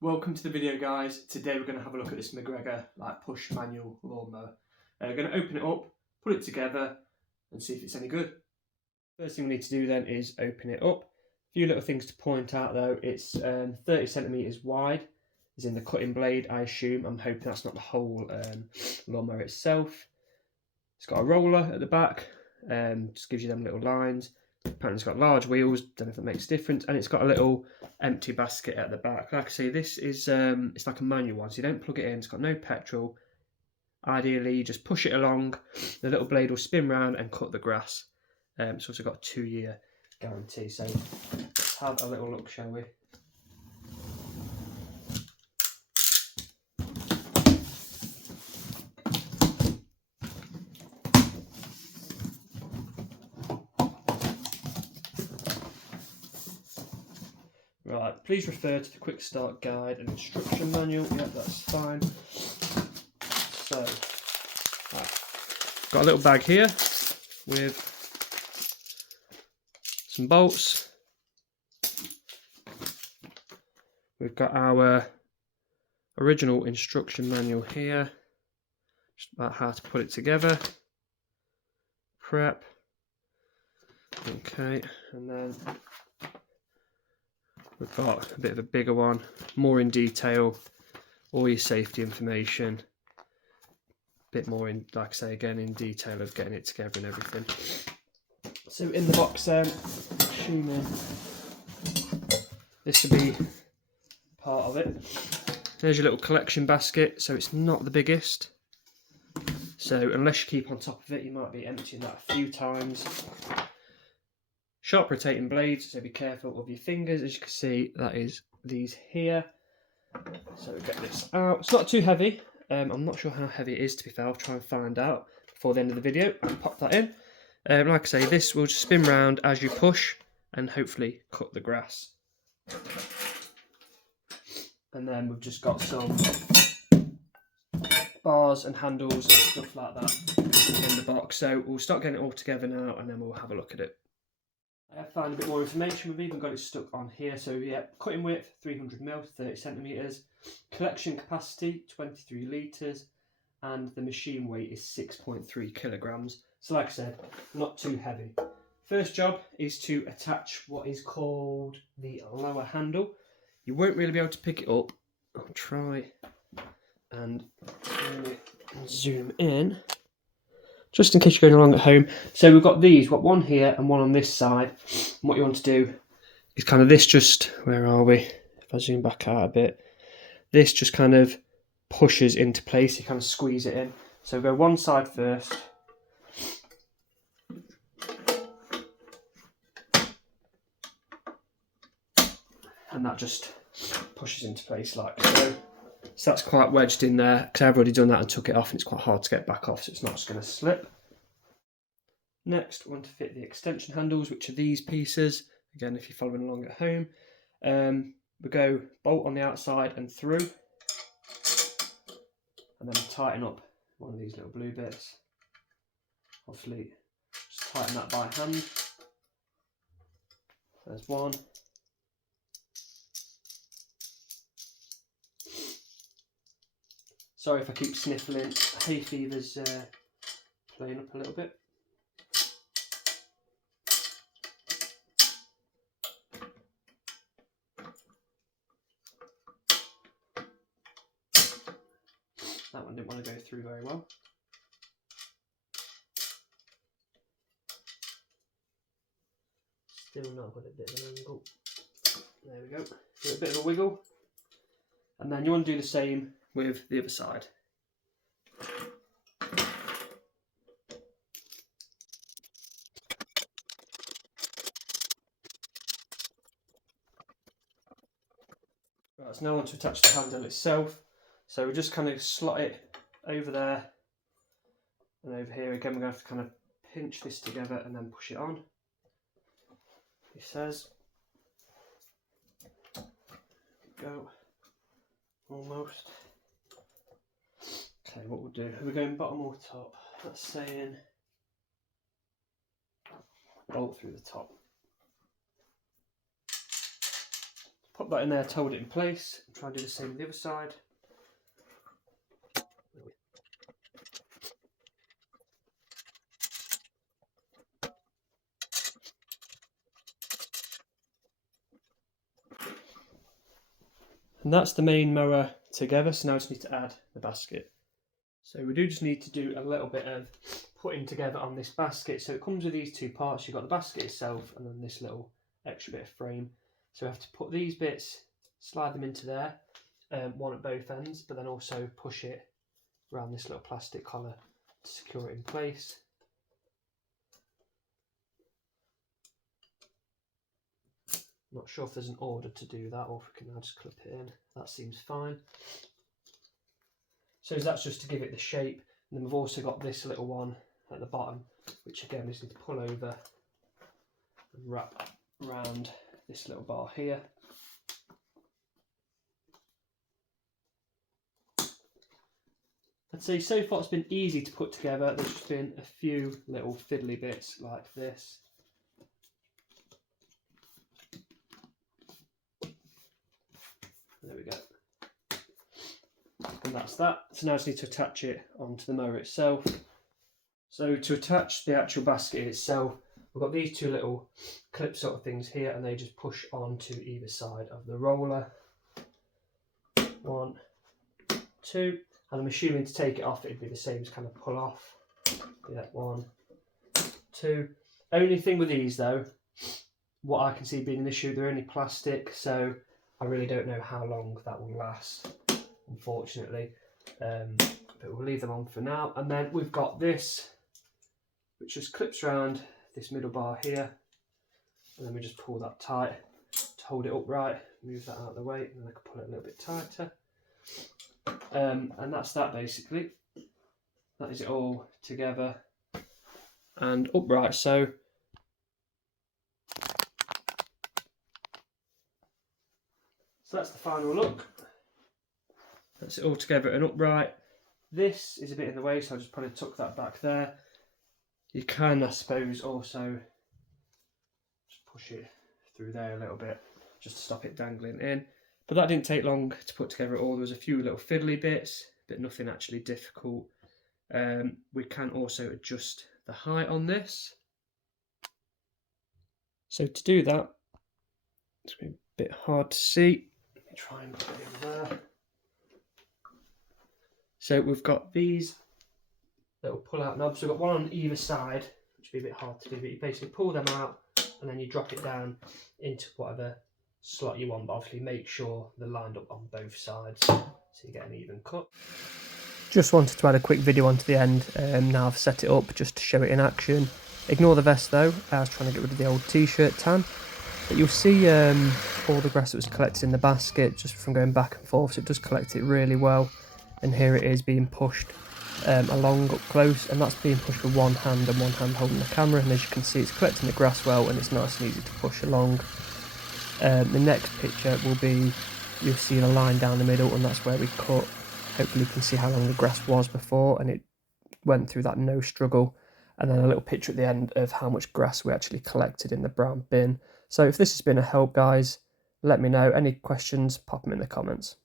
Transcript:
Welcome to the video, guys. Today we're going to have a look at this McGregor push manual lawnmower. We're going to open it up, put it together and see if it's any good. First thing we need to do then is open it up. A few little things to point out though. It's 30 centimeters wide, as in the cutting blade, I assume. I'm hoping that's not the whole lawnmower itself. It's got a roller at the back, just gives you them little lines. Apparently it's got large wheels, don't know if that makes a difference, and it's got a little empty basket at the back. Like I say, this is it's like a manual one, so you don't plug it in, it's got no petrol. Ideally you just push it along, the little blade will spin round and cut the grass. It's also got a 2-year guarantee, so let's have a little look, shall we? Right, please refer to the quick start guide and instruction manual. Yep, that's fine. So, right, got a little bag here with some bolts. We've got our original instruction manual here, just about how to put it together. Prep. Okay, and then we've got a bit of a bigger one, more in detail, all your safety information, a bit more in, like I say again, in detail of getting it together and everything. So in the box then, assuming this will be part of it. There's your little collection basket, so it's not the biggest. So unless you keep on top of it, you might be emptying that a few times. Sharp rotating blades, so be careful of your fingers. As you can see, that is these here. So we get this out. It's not too heavy. I'm not sure how heavy it is, to be fair. I'll try and find out before the end of the video and pop that in. Like I say, this will just spin round as you push and hopefully cut the grass. And then we've just got some bars and handles and stuff like that in the box. So we'll start getting it all together now and then we'll have a look at it. I have found a bit more information. We've even got it stuck on here. So yeah, cutting width 300mm, 30 centimeters, collection capacity 23 litres, and the machine weight is 6.3 kilograms. So like I said, not too heavy. First job is to attach what is called the lower handle. You won't really be able to pick it up. I'll try and zoom in, just in case you're going along at home. So we've got these, got one here and one on this side. And what you want to do is kind of this just, where are we? If I zoom back out a bit, this just kind of pushes into place. You kind of squeeze it in. So go one side first. And that just pushes into place like so. So that's quite wedged in there, because I've already done that and took it off, and it's quite hard to get back off, so it's not just going to slip. Next, we want to fit the extension handles, which are these pieces. Again, if you're following along at home, we go bolt on the outside and through, and then tighten up one of these little blue bits. Obviously, just tighten that by hand. There's one. Sorry if I keep sniffling, hay fever's playing up a little bit. That one didn't want to go through very well. Still not got a bit of an angle. There we go. Give it a bit of a wiggle. And then you want to do the same with the other side. Right, so now I want to attach the handle itself. So we just kind of slot it over there and over here. Again, we're going to have to kind of pinch this together and then push it on. It says, go, almost. Okay, what we'll do, we're going bottom or top. That's saying bolt through the top. pop that in there to hold it in place. And try and do the same with the other side. And that's the main mower together, so now I just need to add the basket. So we do just need to do a little bit of putting together on this basket. So it comes with these two parts. You've got the basket itself and then this little extra bit of frame. So we have to put these bits, slide them into there, one at both ends, but then also push it around this little plastic collar to secure it in place. I'm not sure if there's an order to do that or if we can now just clip it in. That seems fine. So that's just to give it the shape. And then we've also got this little one at the bottom, which again we just need to pull over and wrap around this little bar here. I'd say so far it's been easy to put together. There's just been a few little fiddly bits like this. There we go. And that's that. So now I just need to attach it onto the mower itself. So to attach the actual basket itself, we've got these two little clip sort of things here, and they just push onto either side of the roller. 1, 2, and I'm assuming to take it off it'd be the same as kind of pull off. Yeah, 1, 2. Only thing with these though, what I can see being an issue, they're only plastic, so I really don't know how long that will last, unfortunately. But we'll leave them on for now. And then we've got this, which just clips around this middle bar here, and then we just pull that tight to hold it upright. Move that out of the way, and then I can pull it a little bit tighter. And that's that basically. That is it all together and upright. So that's the final look. That's it all together and upright. This is a bit in the way, so I just probably tuck that back there. You can, I suppose, also just push it through there a little bit just to stop it dangling in. But that didn't take long to put together at all. There was a few little fiddly bits, but nothing actually difficult. We can also adjust the height on this. So to do that, it's going to be a bit hard to see. Let me try and put it in there. So we've got these little pull-out knobs. We've got one on either side, which would be a bit hard to do, but you basically pull them out and then you drop it down into whatever slot you want, but obviously make sure they're lined up on both sides so you get an even cut. Just wanted to add a quick video onto the end. Now I've set it up just to show it in action. Ignore the vest though, I was trying to get rid of the old t-shirt tan. But you'll see all the grass that was collected in the basket just from going back and forth, so it does collect it really well. And here it is being pushed along up close, and that's being pushed with one hand and one hand holding the camera, and as you can see it's collecting the grass well and it's nice and easy to push along. The next picture will be, you'll see a line down the middle, and that's where we cut. Hopefully you can see how long the grass was before, and it went through that no struggle. And then a little picture at the end of how much grass we actually collected in the brown bin. So if this has been a help guys, let me know. Any questions, pop them in the comments.